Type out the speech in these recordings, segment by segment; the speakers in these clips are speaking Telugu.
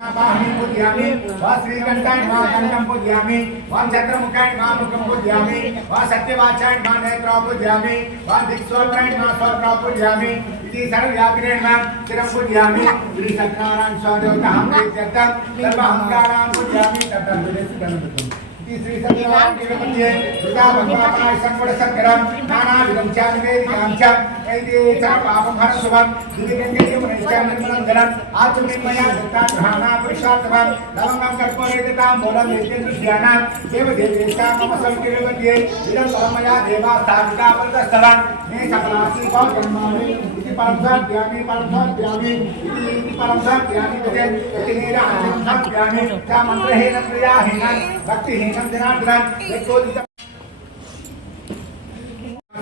వాహిని పూజయామి వా శ్రీకంఠాయ మా కంఠం పూజయామి వా చంద్రముఖాయ మా ముఖం పూజయామి వా సత్యవాచాయ మా నేత్రం పూజయామి వా దిక్స్వల్రాయ మా స్వల్రాం పూజయామి ఇది సర్వవ్యాపినేణ మా చిరం పూజయామి శ్రీ సత్యనారాయణ స్వామి అహం ప్రీత్యర్థం సర్వ అహంకారాన్ పూజయామి తత్తం విదేశి గణపతి ఇది శ్రీ సత్యనారాయణ దేవమధ్యే వృతా భగవానాయ तीसरी सत्यनाम गिरपत्ये वृतापद्मापनाय संवडसंकरम नानाविधं च निवेदितां च एते च पापभरं सुभं दुर्गन्धेयं नैश्चं निर्मलङ्गनं आत्मनिर्मया दत्तान् घ्राणा पुरुषार्थवान् लवङ्गं कर्पूरेतां मूलं नित्यं दृश्यानां देव देवेशां मम संकीर्णपत्ये इदं परमया देवास्थापिता परितस्थलान् मे सकलासि पापकर्माणि పరం సాధ్యామి పరం సాధ్యామి ఇది ఇది పరం సాధ్యామి తదే ప్రతినేర అహం సాధ్యామి చ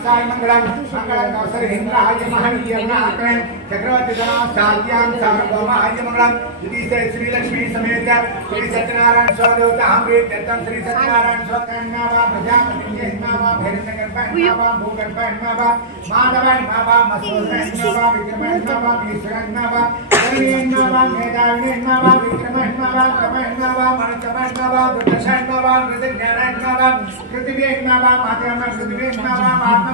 सायमङ्गलम् मङ्गलं कौसलहेन्द्राय महनीयमणाक्रयं चक्रवर्तिधनाश्चार्यां सार्वभौमाय मङ्गलं यदि श्रीलक्ष्मी समेत श्री सत्यनारायण स्वदेवतां वेद्यन्तं श्री सत्यनारायण स्वकन्या वा प्रजापतिन्यहिमा वा भैरवगर्भहिमा वा भूगर्भहिमा वा माधवहिमा वा मस्तोहिमा वा विक्रमहिमा वा ईश्वरहिमा वा कविहिमा वा मेधाविनिहिमा वा विक्रमहिमा वा तपहिमा वा मनसमहिमा वा वृद्धशहिमा वा कृतज्ञानहिमा वा कृतिवेहिमा वा माध्यमा कृतिवेहिमा वा महात्मा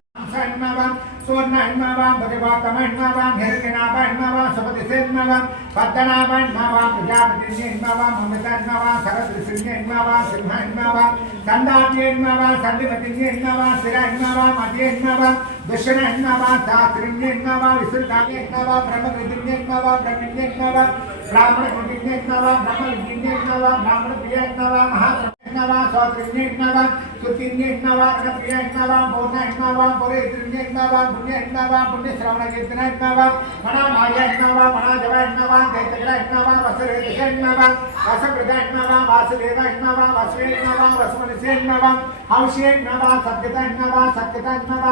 దుర్దశ హిమావా మృతజ్ఞాన హిమావా పృథివీ హిమావా మాధ్యమ పృథివీ హిమావా మహాత్మవతి హిమావా శ్రేష హిమావా కర్ణ హిమావా కర్ణ హిమావా కన్య హిమావా విసరే దిశ సుపతి ప్రజాపతి బ్రాహ్మణ కృతిన్య హిమావా బ్రహ్మ విజ్ఞ హిమావా బ్రాహ్మణ ప్రియ హిమావా మహాత్మ స్వాత్రిన్య హిమావా పుణ్య శ్రవణ కీర్తన హిమావా మనా మాయ హిమావా మనా జవ హిమావా దైతగ్ర హిమావా వసరే దిశ హిమావా వసకృత హిమావా వాసుదేవ హిమావా వసవే హిమావా వసుమనిసే హిమావా హౌష్య హిమావా సత్యత హిమావా సత్యత హిమావా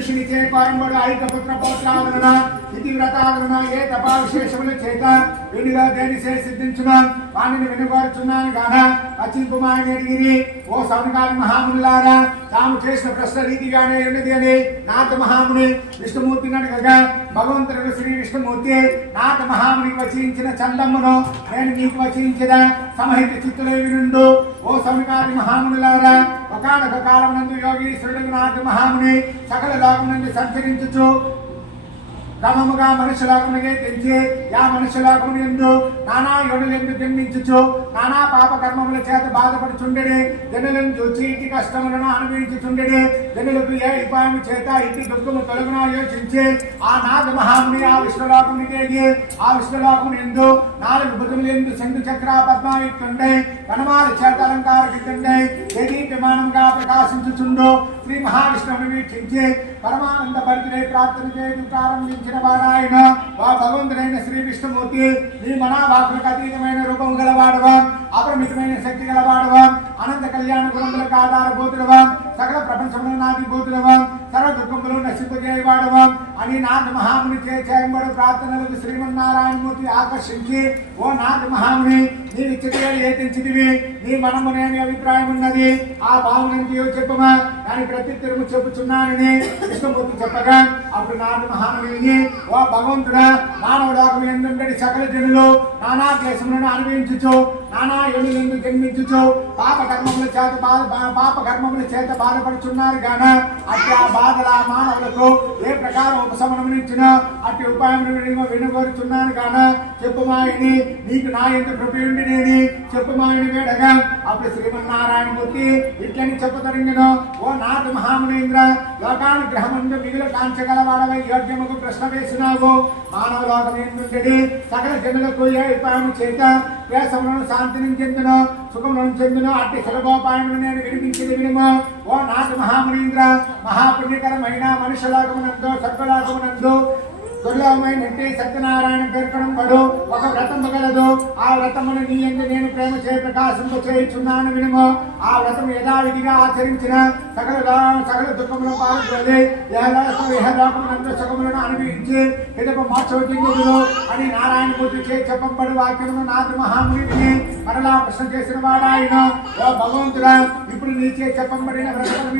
పురుషుని చే పారంబడు ఐక పుత్ర పౌత్రాలన ఇతివ్రతాలన ఏ తపా విశేషముల చేత వీడిలో దేని చే సిద్ధించున వాణిని వినుకోరుచున్నాను గాన అచింపుమాని అడిగిరి ఓ సౌనకాలి మహాములారా తాము చేసిన ప్రశ్న రీతిగానే ఉన్నది అని నాథ మహాముని విష్ణుమూర్తిని అడగగా భగవంతుడు శ్రీ విష్ణుమూర్తి నాథ మహామునికి వచించిన చందమ్మును నేను నీకు వచించిన సమహిత చిత్తులే వినుండు ఓ సౌనకాలి మహామునులారా ఒకనొక కాలం నందు యోగీశ్వరుడు నాథ మహాముని సకల లోకం నుండి సంచరించుచు క్రమముగా మనుషులాకునిగే తెంచి యా మనుషులాకుని ఎందు నానా యోడులెందు జన్మించుచు నానా పాప కర్మముల చేత బాధపడుచుండెడి జనులను చూచి ఇటు కష్టములను అనుభవించుచుండెడి జనులకు ఏ ఉపాయం చేత ఇటు దుఃఖము తొలగునా యోచించి ఆ నాగ మహాముని ఆ విష్ణులాకుని తేగి ఆ విష్ణులోకముని ఎందు నాలుగు భుజములు ఎందు శంకు చక్ర పద్మాయుక్తుండే వనమాల చేత అలంకారకితుండే విమానంగా ప్రకాశించుచుండు శ్రీ మహావిష్ణువుని వీక్షించి పరమానంద భరితుడై ప్రార్థన చేయడం ప్రారంభించిన వాడాయన వా భగవంతుడైన శ్రీ విష్ణుమూర్తి నీ మనావాకులకు అతీతమైన రూపం గలవాడవా అపరిమితమైన శక్తి గలవాడవా అనంత కళ్యాణ గుణములకు ఆధారభూతుడవా సకల ప్రపంచముల నాదిభూతుడవా సర్వ దుఃఖములు నశింపజేయవాడవా అని నాథ మహాముని చే చేయబడు ప్రార్థనలకు శ్రీమన్నారాయణమూర్తి ఆకర్షించి ఓ నాథ మహాముని నీ ఇచ్చటిగా ఏతించితివి నీ మనము మనమునేని అభిప్రాయం ఉన్నది. ఆ భావనంతి చెప్పమా? దాని ప్రత్యుత్తరము చెప్పుచున్నానని విష్ణుమూర్తి చెప్పగా అప్పుడు నాథ మహాముని ఓ భగవంతుడా మానవుడాకు ఎందుకంటే సకల జనులు నానా దేశములను అనుభవించుచు నానా ఎందు జన్మించుచు పాప కర్మముల చేత బాధ బా- పాప కర్మముల చేత బాధపడుచున్నారు గాన అట్లా బాధల మానవులకు ఏ ప్రకారం ఉపశమనం ఇచ్చిన అట్టి ఉపాయం వినుగోరుచున్నాను కాన చెప్పుమాయని నీకు నా ఎంత కృపయుండి నేని చెప్పుమాయని వేడగా అప్పుడు శ్రీమన్నారాయణమూర్తి ఇట్లని చెప్పతరింగిన ఓ నాథ మహామునేంద్ర లోకానుగ్రహమందు మిగులు కాంచగలవాడవై యోగ్యముకు ప్రశ్న వేసినావు మానవ లోకం ఏంటుంటే సకల జనులకు ఏ ఉపాయం చేత వేసములను శాంతిని చెందును సుఖములను చెందును అట్టి సులభోపాయమును నేను వినిపించింది వినుము ఓ నాథ మహామునీంద్ర మహాపుణ్యకరమైన আগমন సర్వలాగమునందు సత్యనారాయణ పేర్కొనం పడు ఒక వ్రతం గలదు ఆ వ్రతమును నీ ఎందు నేను ప్రేమ చే ప్రకాశింప చేయించున్నాను వినుము. ఆ వ్రతం యథావిధిగా ఆచరించిన సకల సకల దుఃఖములను పాల్గొని ఏహలోకమునందు సుఖములను అనుభవించి పిదప మోక్షోద్యోగులు అని నారాయణ పూర్తి చే చెప్పబడి వాక్యమును నాథ మహాముని మరలా ప్రశ్న చేసిన వాడాయన ఓ భగవంతుడా ఇప్పుడు నీచే చెప్పబడిన వ్రతం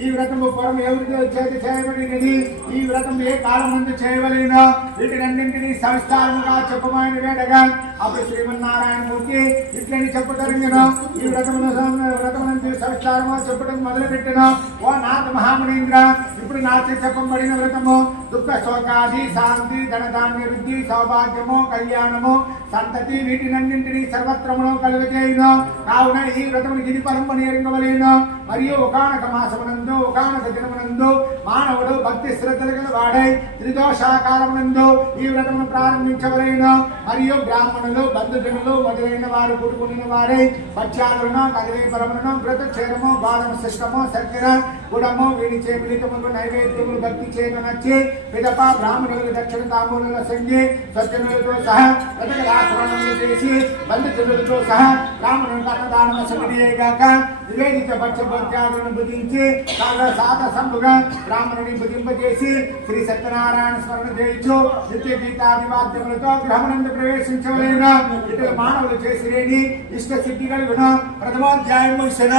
ఈ వ్రతము పూర్వం ఎవరి చేతి చేయబడినది? ఈ వ్రతం ఏ కాలం ముందు చేయవలేనో? వీటినన్నింటినీ సవిస్తారముగా చెప్పమని వేడగా అప్పుడు శ్రీమన్నారాయణ మూర్తి ఇట్లని చెప్పగలిగిన ఈ వ్రతమును వ్రతమునందు సవిస్తారముగా చెప్పడం మొదలుపెట్టిన ఓ నాథ మహామునీంద్ర ఇప్పుడు నాచే చెప్పబడిన వ్రతము దుఃఖ శోకాది శాంతి ధనధాన్య వృద్ధి సౌభాగ్యము కళ్యాణము సంతతి వీటినన్నింటినీ సర్వత్రమును కలుగజేయును. కావున ఈ వ్రతమును గిరి పరంపని ఎరుగవలేను. మరియు ఒకనొక మాసమునందు ఒకనొక దినమునందు మానవుడు భక్తి శ్రద్ధలు గల వాడై త్రిదోషాకాలమునందు ఈ వ్రతమును ప్రారంభించవలేను. మరియు బ్రాహ్మణులు బంధుజనులు మొదలైన వారు కూడుకుని వారై పక్షాలను కదిలే పరములను వ్రత క్షేమము బాలము శిష్టము చక్కెర గుడము వీడి చే నైవేద్యములు భక్తి చేయనొచ్చి పిదప బ్రాహ్మణులకు దక్షిణ తాంబూలలో సంగి సజ్జనులతో సహా వ్రతక చేసి బంధుజనులతో సహా బ్రాహ్మణులకు అన్నదానము సమిడియేగాక నివేదిత పక్షభోజ్యాలను బుధించి కాగా సాధ సంపుగా బ్రాహ్మణుని బుధింపజేసి శ్రీ సత్యనారాయణ స్మరణ చేయించు. నిత్య గీతాభివాద్యములతో గ్రహమునందు ప్రవేశించవలేన. ఇటు మానవులు చేసిరేని ఇష్ట సిద్ధి కలుగున. ప్రథమోధ్యాయం ముగిసిన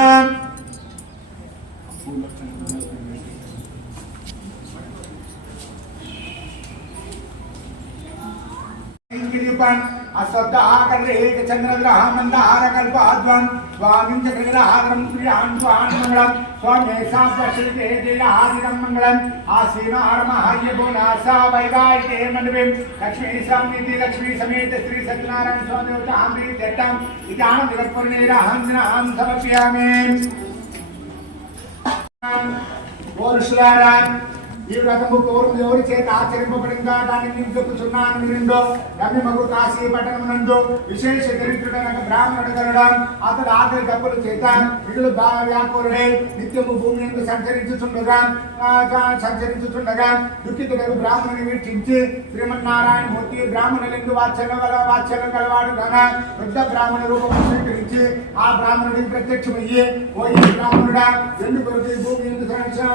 ఇంగిలిపన్ అశ్వద్ధ ఆకర్రే చంద్రగ్రహ మందహార కల్ప ఆధ్వాన్ స్వామిం చక్రహారం ప్రియాన్ స్వాన్ మంగళం స్వామేశాశ్వశ్రీతే జయ ఆదిరం మంగళం ఆసీనార మహాయ్యభో నాసా వైవాహికే మండపం లక్ష్మీశాం స్వామితి లక్ష్మీ సమేత శ్రీ సత్యనారాయణ స్వామి దేవత ఆంధ్రీ దట్టాం ఇది ఆనంద కర్పూర్ణేర హంసనాం సమర్పయామి ఓ ఋషులారా ఈ వ్రతము పూర్వం ఎవరి చేత ఆచరింపబడిందా దాన్ని నేను చెప్పుచున్నాను విరిందో రమ్యమగు కాశీ పట్టణం నందు విశేష దరిద్రుడైన బ్రాహ్మణుడు కలడం. అతడు ఆకలి దప్పులు చేత ఇళ్ళు బాగా నిత్యము భూమి సంచరించుచుండగా సంచరించుచుండగా దుఃఖితుడకు బ్రాహ్మణుని వీక్షించి శ్రీమన్నారాయణ మూర్తి బ్రాహ్మణులందు వాత్సల్యం గల వాత్సల్యం గలవాడు గన వృద్ధ బ్రాహ్మణ రూపము స్వీకరించి ఆ బ్రాహ్మణుడికి ప్రత్యక్షమయ్యి ఓ ఈ బ్రాహ్మణుడా ఎందుకు భూమి ఎందు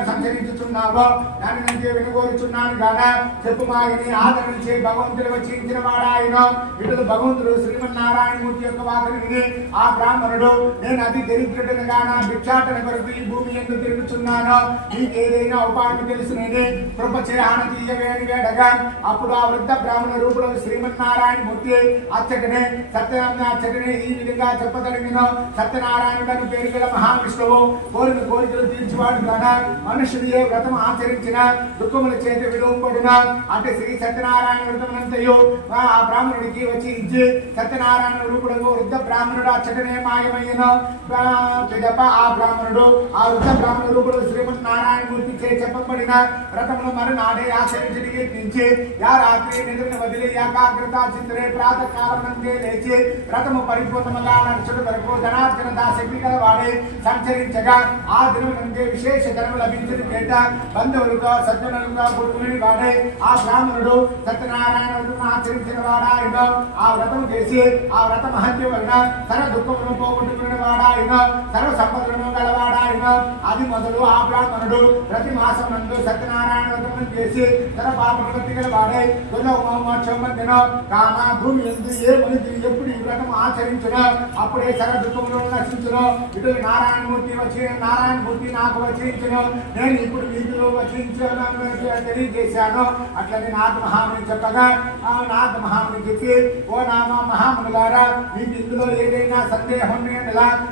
సంచరించుచున్నావో? దాన్ని నుంచి వినుకోరుచున్నాను గాన చెప్పుమాయని ఆదరించి భగవంతుడు వచ్చించిన వాడాయన ఇటు భగవంతుడు శ్రీమన్నారాయణమూర్తి యొక్క వాకుని విని ఆ బ్రాహ్మణుడు నేను అతి దరిద్రుడిని గాన భిక్షాటన కొరకు ఈ భూమి ఎందుకు తిరుగుచున్నాను. నీకు ఏదైనా ఉపాయం తెలుసునని కృపచే ఆనతీయవేని వేడగా. అప్పుడు ఆ వృద్ధ బ్రాహ్మణ రూపుడు శ్రీమన్నారాయణమూర్తి అచ్చటనే సత్యనారాయణ అచ్చటనే ఈ విధంగా చెప్పగలిగిన సత్యనారాయణుడని పేరు గల మహావిష్ణువు కోరిన కోరికలు తీర్చివాడు గాన మనుషుడు ఏ వ్రతం ఆచరించిన దుఃఖముల చేత విడువబడిన అంటే శ్రీ సత్యనారాయణ వ్రతమునంతయు. ఆ బ్రాహ్మణుడికి వచ్చి ఇచ్చి సత్యనారాయణ రూపుడు వృద్ధ బ్రాహ్మణుడు అచ్చటనే మాయమైన పిదప ఆ బ్రాహ్మణుడు. ఆ వృద్ధ బ్రాహ్మణ రూపుడు శ్రీమన్నారాయణ మూర్తి చే చెప్పబడిన వ్రతమును మరునాడే ఆచరించి కీర్తించి యా రాత్రి నిద్రను వదిలి ఏకాగ్రత చిత్రే ప్రాతః కాలం లేచి వ్రతము పరిపూర్ణముగా నడుచుడు వరకు ధనార్జన దాశక్తి గల వాడే సంచరించగా ఆ దినం నుండి విశేష ధనము లభించిన చేత బంధువులుగా సజ్జనులతో కూడుకుని వాడే ఆ బ్రాహ్మణుడు సత్యనారాయణ ఆచరించిన వాడాయన ఆ వ్రతం చేసి ఆ వ్రత మహత్యం వలన సర్వ దుఃఖమును పోగొట్టుకునే వాడాయన సర్వ సంపదలను గలవాడాయన అది మొదలు ఆ బ్రాహ్మణుడు ప్రతి మాసం నందు సత్యనారాయణ వ్రతం చేసి తన పాపభక్తి గల వాడై మోక్షం కామ భూమి ఎందు ఏ మనిషి ఎప్పుడు ఈ వ్రతం ఆచరించిన అప్పుడే సర్వ దుఃఖములను నశించును. ఇటు నారాయణమూర్తి వచ్చి నారాయణమూర్తి నాకు వచించును. నేను ఇప్పుడు వీధిలో వచించాను తెలియజేశాను. అట్లనే నాథ మహాముని చెప్పగా ఆ నాథ మహాముని చెప్పి ఓ నామ మహామునులారా మీకు ఇందులో ఏదైనా సందేహం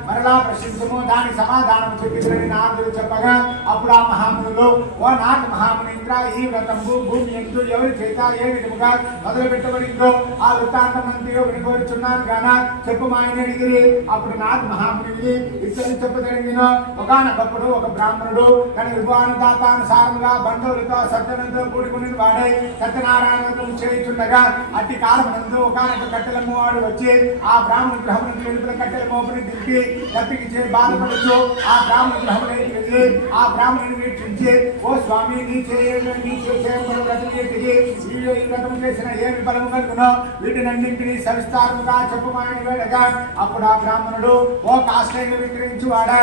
మరలా ప్రశ్నించము. దాని సమాధానం చెప్పిందని నారదుడు చెప్పగా అప్పుడు ఆ మహామునులు ఓ నాథ మహామునింద్ర ఈ వ్రతము భూమి ఎందు ఎవరి చేత ఏ విధముగా మొదలు పెట్టబడిందో ఆ వృత్తాంతం అంతయో వినుకోరుచున్నాను గాన చెప్పు మాయని అడిగిరి. అప్పుడు నాథ మహాముని ఇతని చెప్పదగిన ఒకనొకప్పుడు ఒక బ్రాహ్మణుడు తన విభాన దాతానుసారంగా బంధువులతో సత్యనంతో కూడుకుని వాడే సత్యనారాయణతో వ్రతం చేయుచుండగా అట్టి కాలమునందు ఒకనొక కట్టెల వాడు వచ్చి ఆ బ్రాహ్మణ గ్రహమును వెలుపల కట్టెల మోపుని దింపి తప్పికి చే బాధపడుచు ఆ బ్రాహ్మణ గ్రహమునికి వెళ్ళి ఆ బ్రాహ్మణుని వీక్షించి ఓ స్వామి నీ చేయ నీ చేయబడి వ్రతం చేతికి ఈ ఈ వ్రతం చేసిన ఏమి బలము కలుగునో? వీటినన్నింటినీ సవిస్తారముగా చెప్పమని వేడగా అప్పుడు ఆ బ్రాహ్మణుడు ఓ కాష్టైన విక్రయించువాడా?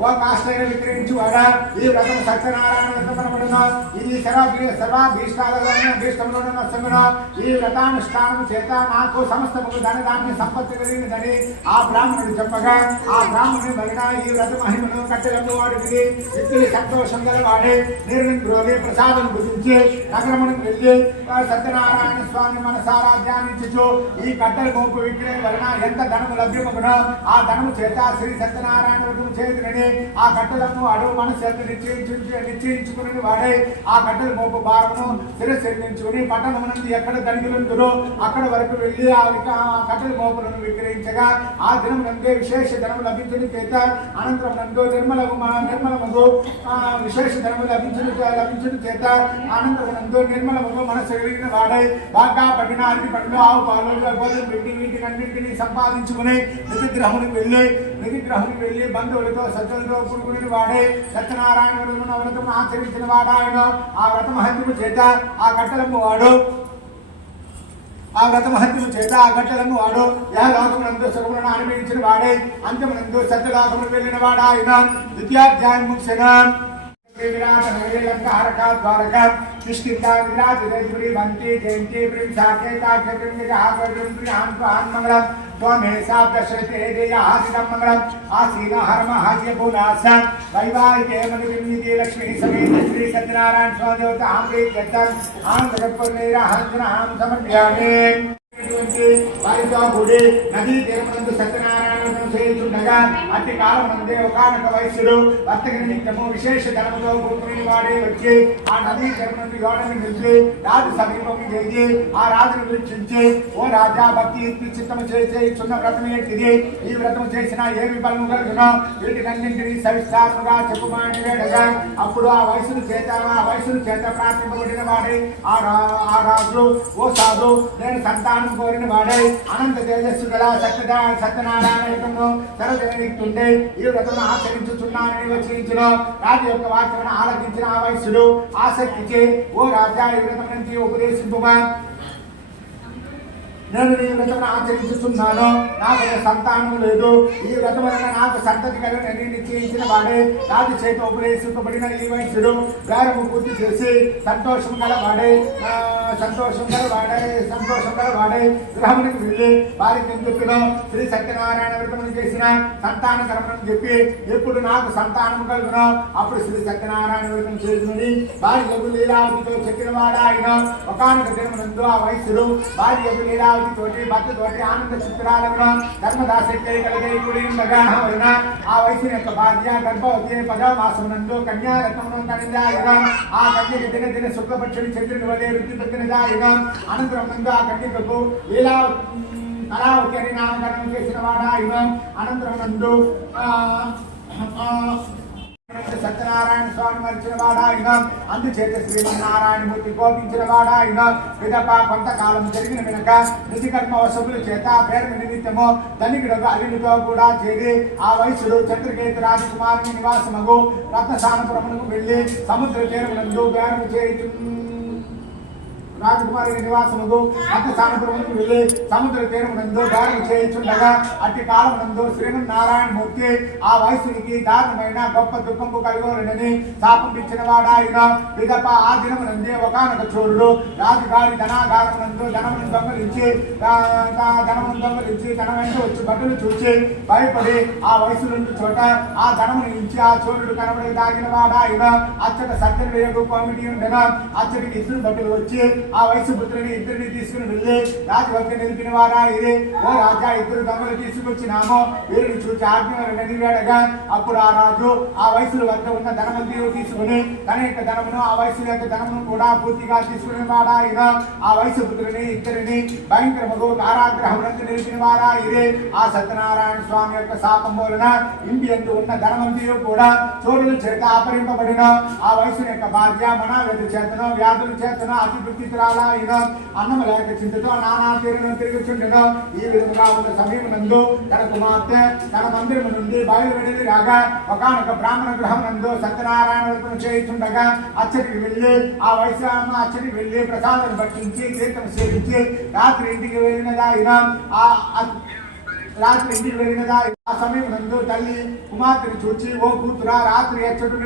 ఓ మాస్టర్ విక్రయించు విక్రయించువాడా ఈ వ్రతం సత్యనారాయణ వ్రతమనబడును ఇది సర్వ సర్వాభీష్టాలలోని అభీష్టంలోని నష్టమును ఈ వ్రతానుష్ఠానము చేత నాకు సమస్తము ధనదాన్ని సంపత్తి కలిగినదని ఆ బ్రాహ్మణుడు చెప్పగా ఆ బ్రాహ్మణుని వలన ఈ వ్రత మహిమను కట్టెలకు వాడికి వ్యక్తులు సంతోషం గల వాడి నిర్విగ్రోధి ప్రసాదం భుజించి నగరమునికి వెళ్ళి సత్యనారాయణ స్వామి మనసారా ధ్యానించు ఈ కట్టెల గోపు విక్రయం వలన ఎంత ధనము లభ్యమగునో ఆ ధనము చేత శ్రీ సత్యనారాయణ వ్రతం చేతులని ఆ కట్టెలను అడుగు మనసు నిశ్చయించు నిశ్చయించుకుని వాడే ఆ కట్టెల మోపు భారము శిరస్సుకుని పట్టణం నుండి ఎక్కడ ధనికులుందరో అక్కడ వరకు వెళ్ళి ఆ కట్టెల మోపులను విక్రయించగా ఆ దినం నందే విశేష ధనము లభించిన చేత. అనంతరం నందు నిర్మల మన- నిర్మలముగు విశేష ధనము లభించిన లభించిన చేత. అనంతరం నందు నిర్మలముగు మనసు కలిగిన వాడై బాగా పట్టిన అరటి పండ్లు ఆవు పాలు గోధుమ పిండి వీటిని సంపాదించుకుని నిధిగ్రహమునికి వెళ్ళి నిధిగ్రహమునికి వెళ్ళి బంధువులతో సజ్జలతో కూడుకుని వాడే సత్యనారాయణ వ్రతమును వ్రతమును ఆచరించిన వాడాయన ఆ వ్రత మహత్యము చేత ఆ కట్టలము వాడు. ఆ వ్రత మహత్యము చేత ఆ గట్టలను వాడు. యా లోకమునందు సుఖములను అనుభవించిన వాడే. అంతమునందు సత్యలోకములు వెళ్ళిన వాడాయన ద్వితీయాధ్యాయం विराट नगरी लंका हरका द्वारका दुष्कृता विराट जयपुरी भंती जयंती प्रेम साके काके प्रेम के जहाँ पर प्रेम प्रिय हम को हम मंगलम त्वम हेसा दशरथ हे दे यहाँ सिदम मंगलम आसीना हर्म हास्य भूलासा वैवाह के मनुगिन्नी के लक्ष्मी समेत श्री सत्यनारायण स्वादेवता हम देव जगतम हम जगतपुर मेरा हंसना हम समर्पयामे नदी देवनंद सत्यनारायण సత్యనారాయణ చేయుచుండగా అతి కాలం నందే ఒకనొక వయస్సుడు వర్తక నిమిత్తము విశేష ధనముతో కూర్చుని వాడే వచ్చి ఆ నదీ జన్మను యోడని నిలిచి రాజు సమీపము చేసి ఆ రాజును వీక్షించి ఓ రాజా భక్తి యుక్తి చిత్తము చేయుచున్న వ్రతం ఏంటిది? ఈ వ్రతం చేసిన ఏమి బలము కలుగునో? వీటికన్నింటినీ సవిస్తారముగా చెప్పుమని వేడగా అప్పుడు ఆ వయసును చేత ఆ వయసును చేత ప్రార్థింపబడిన వాడే ఆ రా- ఆ రాజు ఓ సాధు నేను సంతానం కోరిన వాడే అనంత తేజస్సు గల సత్యదా సత్యనారాయణను సరదనిస్తుంటే ఈ వ్రతను ఆచరించుచున్నానని వచించిన రాజు యొక్క వాక్యమును ఆలకించిన ఆ వయస్సుడు ఆసక్తిచే ఓ రాజా ఈ నుంచి నేను ఈ వ్రతను ఆచరించుతున్నాను నాకు సంతానం లేదు. ఈ వ్రతం వలన నాకు సంతతి కలగని నిశ్చయించిన వాడే. రాజు చేత ఉపదేశింపబడిన ఈ వయసుడు బేరము పూర్తి చేసి సంతోషం గల వాడే. సంతోషం గల వాడే సంతోషం గల వాడే. గృహమునికి వెళ్ళి వారికి చెప్పిన శ్రీ సత్యనారాయణ వ్రతం చేసిన సంతాన కర్మను చెప్పి ఎప్పుడు నాకు సంతానం కలుగునో అప్పుడు శ్రీ సత్యనారాయణ వ్రతం చేసుకుని వారి యొక్క లీలావతితో చెప్పిన వాడా ఆయన. ఒకనొక దినమునందు ఆ వయసుడు వారి యొక్క తోటి భక్తితోటి ఆనంద చిత్రాలను ధర్మదాసక్తి కలిగే కూడి ఉండగా వలన ఆ వయసుని యొక్క భార్య గర్భవతి పద మాసమునందు కన్యా రత్నమును ఆ కన్యకి దిన దిన శుక్లపక్షుని చంద్రుని వలె వృద్ధి పెట్టినదాయిగా అనంతరం నందు ఆ కన్యకు ఇలా కళావతి అని నామకరణం చేసిన వాడా ఇవం అనంతరం నందు సత్యనారాయణ స్వామి మరిచిన వాడాయన. అందుచేత శ్రీమన్నారాయణమూర్తి కోపించిన వాడాయన. పిదప కొంతకాలం జరిగిన వెనుక నిధికర్మ వసతుల చేత పేరు నిమిత్తము ధనికుడు అల్లుడితో కూడా చేరి ఆ వయసుడు చంద్రకేతు రాజకుమారుని నివాసమగు రత్నసానపురమునకు వెళ్ళి సముద్ర తీరమునందు బేరము చేయుచు రాజకుమారి నివాసముకు అతి సానపురములకు వెళ్ళి సముద్ర తీరమునందు దారి చేయుచుండగా అట్టి కాలమునందు శ్రీమన్నారాయణ మూర్తి ఆ వయసునికి దారుణమైన గొప్ప దుఃఖము కలిగోరనని శాపం ఇచ్చిన వాడాయన పిదప ఆ దినమునందే ఒకనొక చోరుడు రాజుగారి ధనాగారమునందు ధనమును దొంగలించి ధనమును దొంగలించి తన వెంట వచ్చి బట్టలు చూచి భయపడి ఆ వయసు నుండి చోట ఆ ధనమును ఇచ్చి ఆ చోరుడు కనబడి దాగిన వాడాయన అచ్చట సత్యవేగు కామిటీ ఉండగా అచ్చటికి ఇద్దరు బట్టలు వచ్చి ఆ వయసు పుత్రుని ఇద్దరిని తీసుకుని వెళ్ళి రాజవర్గ నిలిపిన వారా ఇది ఓ రాజా ఇద్దరు తమ్ములు తీసుకొచ్చినాము వీరిని చూసి ఆజ్ఞ వేడగా అప్పుడు ఆ రాజు ఆ వయసుల వద్ద ఉన్న ధనవంతి తీసుకుని తన యొక్క ధనమును ఆ వయసు యొక్క ధనమును కూడా పూర్తిగా తీసుకుని వాడా ఇదా ఆ వయసు పుత్రుని ఇద్దరిని భయంకరముగు కారాగ్రహమునందు నిలిపిన వారా ఇది ఆ సత్యనారాయణ స్వామి యొక్క శాపం వలన ఇంటి ఎందు ఉన్న ధనవంతియు కూడా చోరుల చేత ఆపరింపబడిన ఆ వయసు యొక్క భార్య మన వ్యధి చేతను వ్యాధుల చేతను అతి వృత్తిరాలా ఇద? అన్నము లేక చింతతో నానా తీరును తిరుగుచుండగా ఈ విధముగా ఉన్న సమయమునందు తన కుమార్తె తన మందిరము నుండి బయలువెళ్ళి రాగా ఒకనొక బ్రాహ్మణ గృహం నందు సత్యనారాయణ వ్రతం చేయుచుండగా అచ్చటికి వెళ్ళి ఆ వైశ్రామ అచ్చటికి వెళ్ళి ప్రసాదం పట్టించి తీర్థం సేవించి రాత్రి ఇంటికి వెళ్ళినదా ఇలా ఆ ఆ- రాత్రి ఇంటికి వెళ్ళినదా ఆ సమయం నందు తల్లి కుమార్తెని చూచి ఓ కూతురా రాత్రి ఎచ్చటి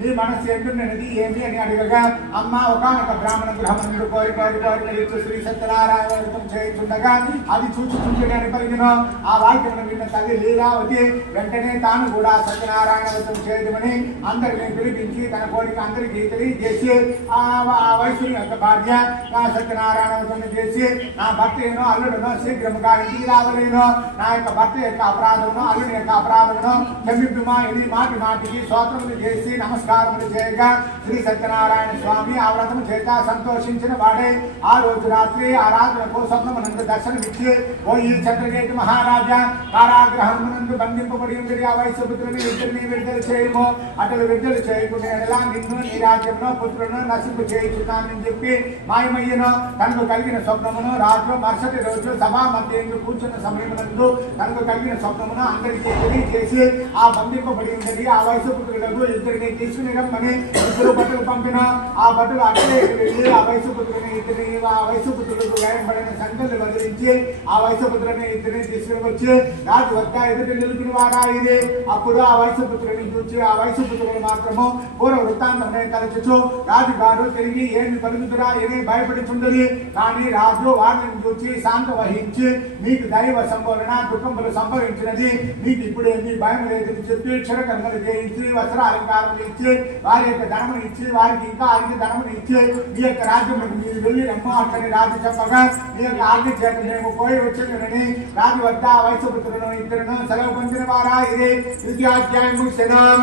నీ మనస్సు ఎంటున్నది ఏమి అని అడగగా అమ్మ ఒకనొక బ్రాహ్మణ గృహమందు కోరి కోరి కోరి నిలుచు శ్రీ సత్యనారాయణ వ్రతం చేయుచుండగా అది చూచుచుంటుని అని పలికిన ఆ వాక్యమును విన్న తల్లి లీలావతి వెంటనే తాను కూడా సత్యనారాయణ వ్రతం చేయడమని అందరిని పిలిపించి తన కోరిక అందరికీ తెలియజేసి ఆ ఆ వయసు యొక్క భార్య నా సత్యనారాయణ వ్రతం చేసి నా భర్త ఏనో అల్లుడునో శీఘ్రముగా ఇంటికి రావలేను. నా యొక్క భర్త యొక్క అపరాధం అపరాధమును అల్లుని యొక్క అపరాధమును క్షమింపుమా ఇది మాటి మాటికి స్తోత్రములు చేసి నమస్కారములు చేయగా శ్రీ సత్యనారాయణ స్వామి ఆ వ్రతము చేత సంతోషించిన వాడే ఆ రోజు రాత్రి ఆ రాత్రులకు స్వప్నమునందు దర్శనమిచ్చి ఓ ఈ చంద్రకేతు మహారాజా కారాగ్రహమునందు బంధింపబడి ఉంది ఆ వయసు పుత్రుని ఇద్దరిని విడుదల చేయము అతడు విడుదల చేయకుండా ఎలా నిన్ను నీ రాజ్యంలో పుత్రులను నశింపు చేయించుతానని చెప్పి మాయమయ్యను తనకు కలిగిన స్వప్నమును రాజు మరుసటి రోజు సభా మధ్య కూర్చున్న సమయమునందు తనకు కలిగిన స్వప్నమును అందరికీ తెలియజేసి ఆ బంధింపబడి ఉన్నది. ఆ వయసు పుత్రులకు ఇద్దరిని తీసుకునిరమ్మని ఇద్దరు భటులు పంపిన ఆ భటులు అక్కడే వెళ్ళి ఆ వయసు పుత్రుని ఇద్దరిని ఆ వయసు పుత్రులకు గాయపడిన సంఖ్యలు వదిలించి ఆ వయసు పుత్రుని ఇద్దరిని తీసుకుని వచ్చి రాజు వద్ద? ఎదుటి నిలిపిన ఇది? అప్పుడు ఆ వయసు పుత్రుని చూచి ఆ వయసు పుత్రులు మాత్రము పూర్వ వృత్తాంతం తలచుచు రాజు గారు తిరిగి ఏమి పలుకుతురా ఏమి భయపడుచుండదు కానీ రాజు వారిని చూచి శాంత వహించి మీకు దైవ సంబోధన దుఃఖములు సంభవించినది మీకు ఇప్పుడేమి భయం లేదని చెప్పి క్షరకర్మలు చేయించి వస్త్ర అలంకారం ఇచ్చి వారి యొక్క ధనములు ఇచ్చి వారికి ఇంకా ఆర్థిక ధనములు ఇచ్చి మీ యొక్క రాజ్యం మీరు వెళ్ళి రమ్మ అక్కడి రాజు చెప్పగా మీ యొక్క ఆర్థిక చేత మేము పోయి వచ్చినని రాజు వద్ద వయసు పుత్రులను ఇద్దరును సెలవు పొందిన వారా ఇది ద్వితీయాధ్యాయం శనం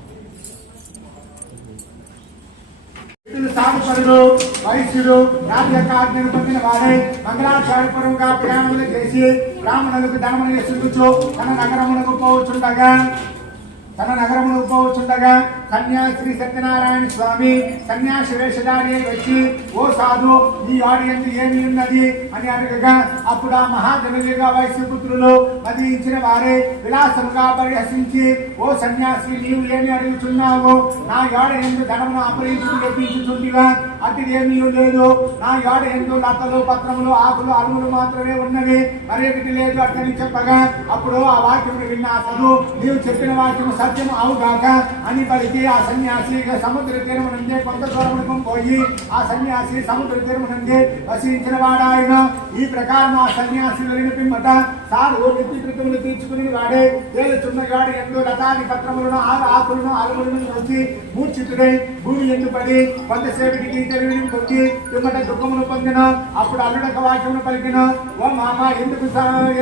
సాగుపరులు వైశ్యులు రాజు యొక్క పొందిన వారే మంగళాచారపూర్వంగా ప్రయాణములు చేసి బ్రాహ్మణులకు ధనములు ఇస్తుండొచ్చు తన నగరములకు పోవచ్చుండగా తన నగరములు పోవచ్చుండగా కన్యాశ్రీ సత్యనారాయణ స్వామి సన్యాసి వేషధారి వచ్చి ఓ సాధు ఈ ఆడియన్స్ ఏమి ఉన్నది? అని అడగగా అప్పుడు ఆ మహాజనులుగా వైశ్యపుత్రులు పుత్రులు మదించిన వారే విలాసముగా పరిహసించి ఓ సన్యాసి నీవు ఏమి అడుగుతున్నావు నా యాడ ఎందు ధనమును అపరించుకు తెప్పించుచుంటివా? అతి ఏమీ లేదు. నా యాడ ఎందు లతలు పత్రములు ఆకులు అలుములు మాత్రమే ఉన్నవి. మరొకటి లేదు అట్లని చెప్పగా అప్పుడు ఆ వాక్యమును విన్నా అతడు నీవు చెప్పిన వాక్యము సాధ్యం అవుగాక అని పలికి ఆ సన్యాసి సముద్ర తీరము నుండి కొంత దూరమునకు పోయి ఆ సన్యాసి సముద్ర తీరము నుండి వసించిన వాడాయన ఈ ప్రకారం ఆ సన్యాసి వినిపిమ్మట పిమ్మట సారు నిత్య కృతములు తీర్చుకుని వాడే తేలుచున్న గాడి ఎందు లతాది పత్రములను ఆరు ఆకులను అలుగులను వచ్చి మూర్ఛితుడై భూమి ఎందు పడి కొంతసేపటికి తెలివిని పొంది పిమ్మట దుఃఖమును పొందిన. అప్పుడు అల్లుడక వాక్యమును పలికిన ఓ మామ ఎందుకు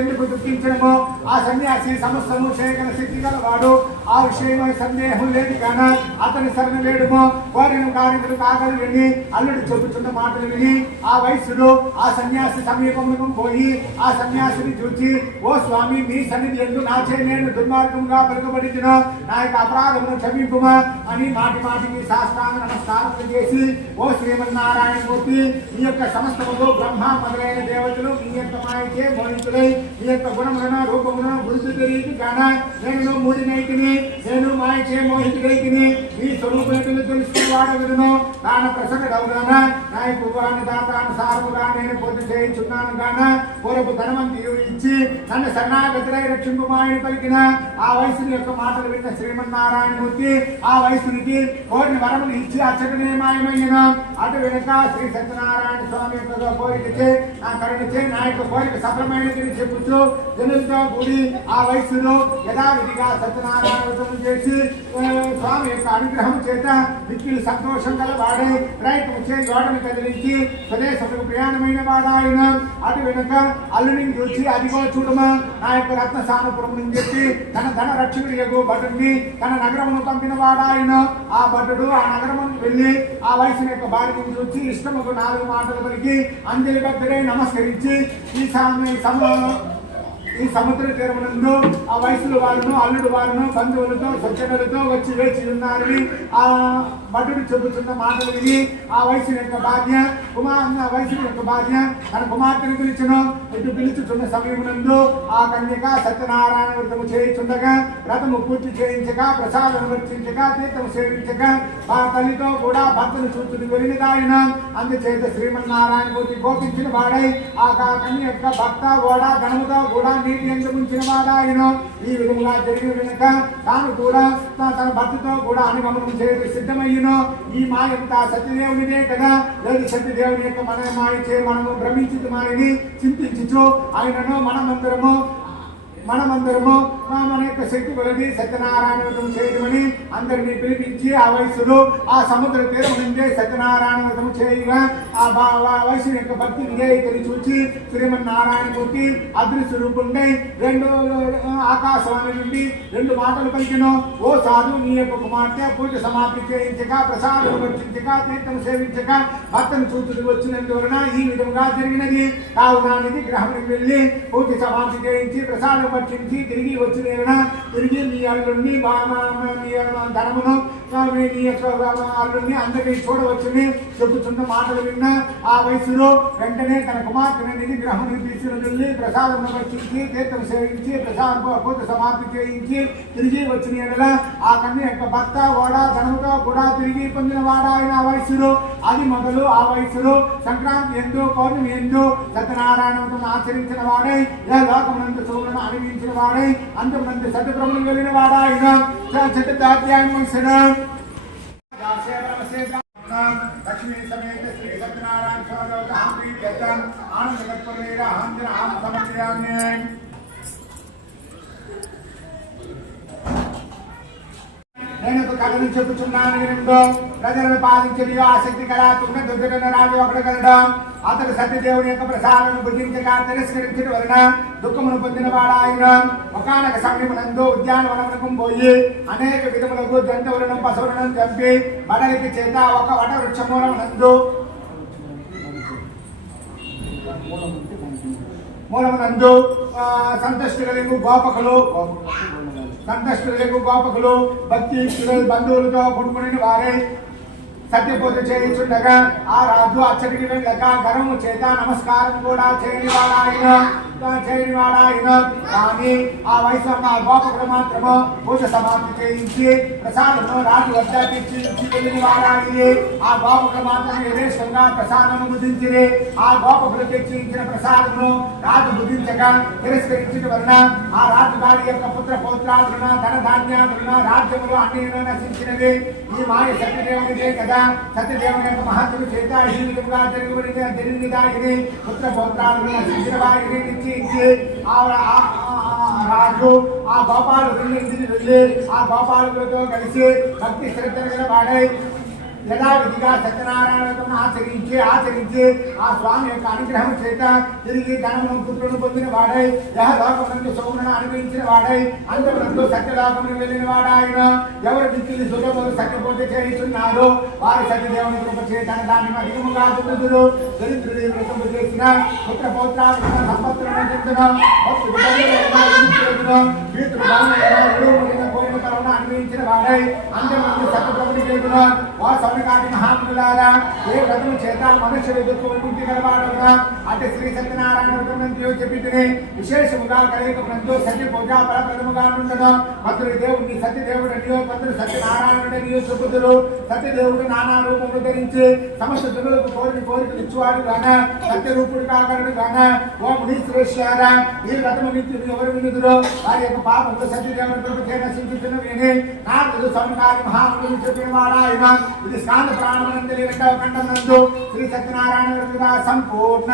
ఎందుకు దుఃఖించడమో ఆ సన్యాసి సమస్తము చేయగల శక్తి గలవాడు. ఆ విషయమై సందేహం లేదు కాన అతని శరణ లేడుమో కోరిన కార్యములు కాగలు విని అల్లుడు చెబుతున్న మాటలు విని ఆ వయస్సుడు ఆ సన్యాసి సమీపములకు పోయి ఆ సన్యాసిని చూచి ఓ స్వామి మీ సన్నిధి ఎందు నా చే నేను దుర్మార్గంగా పలుకబడిన నా యొక్క అపరాధమును క్షమింపుమా అని మాటి మాటికి శాస్త్రాంగ నమస్కారం చేసి ఓ శ్రీమన్నారాయణ మూర్తి మీ యొక్క సమస్తములు బ్రహ్మ మొదలైన దేవతలు మీ యొక్క మాయకే మోహితులై మీ యొక్క గుణములను రూపములను గురించి తెలియదు కాన నేను మూడినైతిని నేను మాయచే మోహితుడైతిని ఈ స్వరూపులను తెలుసుకునేవాడగలను నాన్న ప్రసన్నడవుగాన నాయకు వాని దాతానుసారముగా నేను పొద్దు చేయించున్నాను గాన పూర్వపు ధనమంతి ఇచ్చి నన్ను శరణాగతులై రక్షింపుమాయని పలికిన ఆ వయసుని యొక్క మాటలు విన్న శ్రీమన్నారాయణమూర్తి ఆ వయసునికి కోరిన వరములు ఇచ్చి అచ్చటనే మాయమైన అటు వెనుక శ్రీ సత్యనారాయణ స్వామి యొక్క కోరికచే నా కరుణచే నా యొక్క కోరిక సఫలమైనది చెప్పుతూ జనులతో కూడి ఆ వయసులో యథావిధిగా సత్యనారాయణ వ్రతం చేసి స్వామి యొక్క అనుగ్రహం చేత మిక్కిలి సంతోషం గల వాడే ప్రయత్నం చే గోడను కదిలించి స్వదేశములకు ప్రయాణమైన వాడాయన. అటు వెనుక అల్లుని చూచి అదిగో చూడమా నా యొక్క రత్న సానపురం నుంచి చెప్పి తన ధన రక్షకుడు ఎగు భటుడిని తన నగరమును పంపిన వాడాయన. ఆ భటుడు ఆ నగరమును వెళ్ళి ఆ వయసు యొక్క వారికి వచ్చి ఇష్టం ఒక నాలుగు మాటలు పలికి అంజలి భక్తుడై నమస్కరించి ఈ సామి సమయంలో ఈ సముద్ర తీరమునందు ఆ వయసులు వారును అల్లుడు వారును బంధువులతో స్వచ్ఛతలతో వచ్చి వేచి ఉన్నారని ఆ భటుడు చెబుతున్న మాటలు విని ఆ వయసు యొక్క భార్య కుమార్ ఆ వయసు యొక్క భార్య తన కుమార్తెను పిలిచను. ఇటు పిలుచుచున్న సమయమునందు ఆ కన్యక సత్యనారాయణ వ్రతము చేయించుండగా వ్రతము పూర్తి చేయించగా ప్రసాదం వర్తించగా తీర్థము సేవించక ఆ తల్లితో కూడా భర్తను చూచుని వెళ్ళిదాయన అందుచేత శ్రీమన్నారాయణమూర్తి గోపించిన వాడై ఆ కన్య యొక్క భర్త కూడా ధనముతో కూడా నీటి వాడు ఆయన ఈ విధముగా జరిగిన వెనుక తాను కూడా తా- తన భర్తతో కూడా అనుగమనం చేయడం సిద్ధమయ్యను. ఈ మాయంతా సత్యదేవునిదే కదా. లేదు సత్యదేవుని యొక్క మన మాయచే మనము భ్రమించుతు మాయని చింతించుచు ఆయనను మనమందరము మనమందరము మన యొక్క శక్తి కొలది సత్యనారాయణ చేయమని అందరినీ పిలిపించి ఆ వయసులో ఆ సముద్ర తీరం నుండే సత్యనారాయణ వ్రతం చేయగా ఆ వయసు యొక్క భక్తి విధేయతని చూచి శ్రీమన్నారాయణమూర్తి అదృశ్య రూపుండై రెండు ఆకాశవాణి నుండి రెండు మాటలు పలికిన ఓ సాధు నీ యొక్క కుమార్తె పూజ సమాప్తి చేయించక ప్రసాదం వర్తించక తీర్థం సేవించక భక్తను చూచుడు వచ్చినందువలన ఈ విధంగా జరిగినది. కావున నిధి గ్రహమునికి వెళ్ళి పూజ సమాప్తి చేయించి ప్రసాదం వర్తించి తిరిగి వచ్చిన తిరిగి నీ అల్లుడిని బాగా నీ ధనమును ఆ, మీ నీ యొక్క అల్లుడిని అందరినీ చూడవచ్చని చెబుతున్న మాటలు విన్న ఆ వయసులో వెంటనే తన కుమార్తెను గ్రహం గ్రహమునికి తీసుకుని వెళ్ళి ప్రసాదం వర్తించి తీర్థం సేవించి ప్రసాదం పూజ సమాప్తి చేయించి తిరిగి వచ్చిన ఎడల ఆ కన్య యొక్క భర్త ఓడ ధనముతో కూడా తిరిగి పొందిన వాడా ఆయన ఆ వయసులో. అది మొదలు ఆ వయసులో సంక్రాంతి ఎందు పౌర్ణమి ఎందు సత్యనారాయణ ఆచరించిన వాడై ఇలా లోకమునందు సూర్యులను అనుభవించిన వాడై అంతమంది సత్యప్రములు వెళ్ళిన వాడా ఆయన చతుర్థాధ్యాయం కర్పూరేణ సమర్పయామి నేను ఒక కథను చెప్పుచున్నాను ప్రజలను పాలించని ఆసక్తి కళ తుంగ దుర్గన రాజు ఒకడు కలడం అతడు సత్యదేవుని యొక్క ప్రసాదను భుజించగా తిరస్కరించడం వలన దుఃఖమును పొందిన వాడాయన ఒకనొక సమయమునందు ఉద్యానవనమునకు పోయి అనేక విధములకు జంతువులను పశువులను చంపి బడలికి చేత ఒక వట వృక్షమూలమునందు మూలమునందు ఆ, సంతుష్టులకు గోపకులు సంతస్తులకు గోపకులు భక్తి బంధువులతో కొడుకుని వారే సత్యపూజ చేయించుండగా ఆ రాజు అచ్చటికి వెళ్ళక గర్వము చేత నమస్కారం కూడా చేయని వాడాయన చేయని వాడాయన కానీ ఆ వయసు ఆ గోపకుడు మాత్రము పూజ సమాప్తి చేయించి ప్రసాదము రాజు వద్ద తెచ్చి వెళ్ళిన వాడాయి ఆ గోపకుడు మాత్రం యథేష్టంగా ప్రసాదము భుజించిరి ఆ గోపకుడు తెచ్చి ప్రసాదము రాజు బుధించగా తిరస్కరించిన వలన ఆ రాజుగారి యొక్క పుత్ర పౌత్రాలు ధన ధాన్యాలు రాజ్యములు అన్ని నశించినవి. ఈ మాయ సత్యదేవునిదే కదా. సత్యదేవుని యొక్క మహత్తులు చేత ఈ విధంగా జరుగుబడి జరిగింది దానిని పుత్ర పౌత్రాదులు నశించిన వారికి ఇచ్చి ఇచ్చి రాజు ఆ గోపాలు ఇంటికి వెళ్ళి ఆ గోపాలకులతో కలిసి భక్తి శ్రద్ధ వాడై యథావిధిగా సత్యనారాయణను ఆచరించి ఆచరించి ఆ స్వామి యొక్క అనుగ్రహం చేత తిరిగి ధనమును పుత్రుడు పొందిన వాడై యహలోకమునందు సోమును అనుభవించిన వాడై అంతమునందు సత్యలోకమును వెళ్ళిన వాడాయన. ఎవరు దిక్కులు సుఖములు సత్యపోతే చేయిస్తున్నారో వారి సత్యదేవుని కృప చేయటాన్ని దాన్ని అధికముగా పొందుదురు దరిద్రుడి వ్రతము చేసిన పుత్ర పౌత్రాలను సంపత్తులను చెందిన భక్తుడు బలులను చేతును వీతుడు బాలను పోయిన కరోనా అనుభవించిన చేసిన వాడై అంతమంది సత్యప్రభుని సౌనకాటి ఏ చేత అంటే శ్రీ సత్యనారాయణ వ్రతమంతియో విశేషముగా కలియుగ సత్య పూజా ఫలప్రదముగా ఉండను మంత్రుడి దేవుడిని సత్యదేవుడు అనియో మంత్రుడు సత్యనారాయణుడు సత్యదేవుడు నానా రూపములు ధరించి సమస్త దునులకు కోరిక కోరికలు ఇచ్చేవాడు గాన సత్యరూపుడు కాగలడు గాన ఓ మునీశ్వరేశ్వర ఈ రథము నిత్యుడు ఎవరు వినుదురు? వారి యొక్క పాపములు సత్యదేవుడు నశించుతున్న విని నారదుడు సంకారి మహాములు చెప్పిన ఇది స్కాంద ప్రాణమనందరి రెండవ ఖండం శ్రీ సత్యనారాయణ సంపూర్ణ.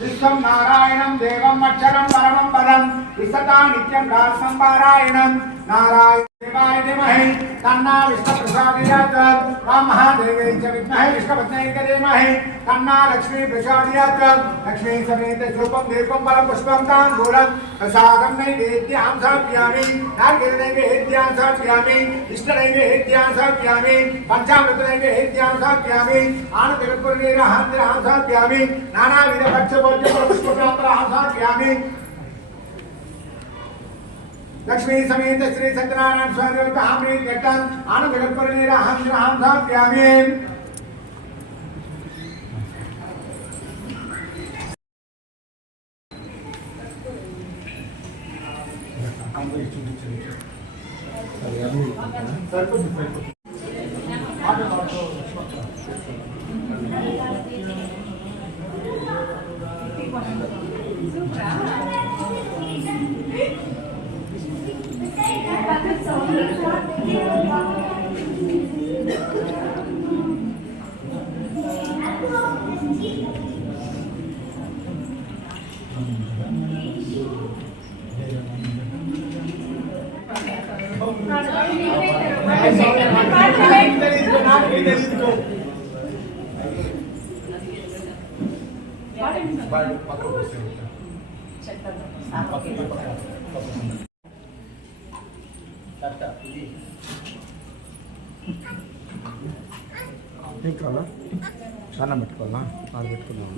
విశ్వం నారాయణం దేవం అక్షరం పరమం పదం. విశతా నిత్యం రాజసంపారాయణం నారాయణ దేవాయ ధీమహి తన్నా విష్ణు ప్రసాదయాత్ రామ మహాదేవే చ విద్మహే విష్ణుపత్నై ధీమహి తన్నా లక్ష్మీ ప్రసాదయాత్ లక్ష్మీ సమేత రూపం దీపం బలం పుష్పం తాంబూలం ప్రసాదం నైవేద్యాం సమర్పయామి నాగేర నైవేద్యాం సమర్పయామి ఇష్ట నైవేద్యాం సమర్పయామి పంచామృత నైవేద్యాం సమర్పయామి ఆనతిరపురీరహాం సమర్పయామి లక్ష్మీ సమేత శ్రీ సత్యనారాయణ స్వామి యొక్క హామీ ఘట్టం ఆనందగల్పరనీర అహం సమర్ప్యామి ఇంకా చాలా పెట్టుకోవాలా? అది పెట్టుకున్నాం